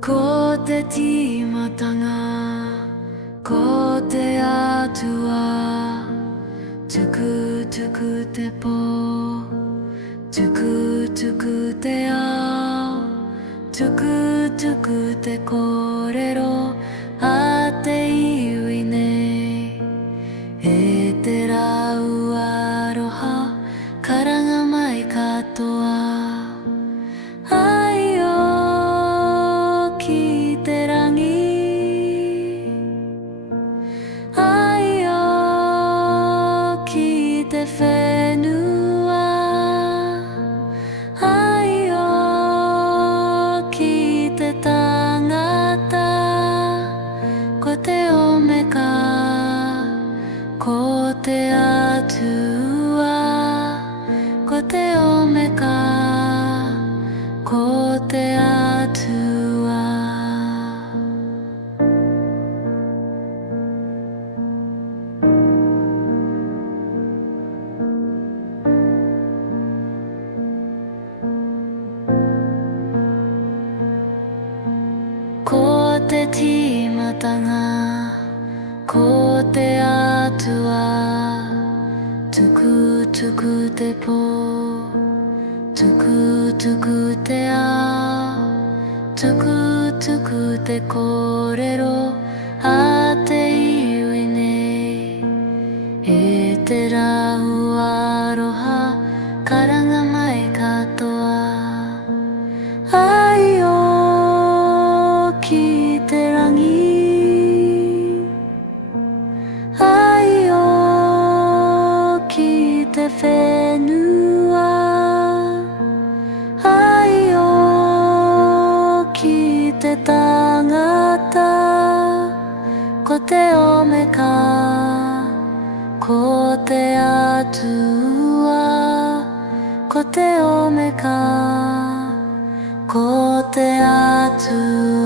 Ko te timatanga, ko te atua, tuku tuku te po, tuku tuku te ao, tuku tuku te kōrero, a te iwi nei. E te rau aroha, karanga mai katoa. Ai o ki te rangi, ai o ki te whenua, ai o ki te tangata, ko te omeka, ko te atua, ko te omeka, ko te atua. Ko te timatanga, ko te atua, tuku tuku te po, tuku tuku te ao, tuku tuku te kōrero, a te iwi nei. E te rahu aroha, karanga mai katoa. Ai o ki te rangi, ai o ki te whenua, ai o ki te tangata, ko te omeka, ko te atua, ko te omeka, ko te atua.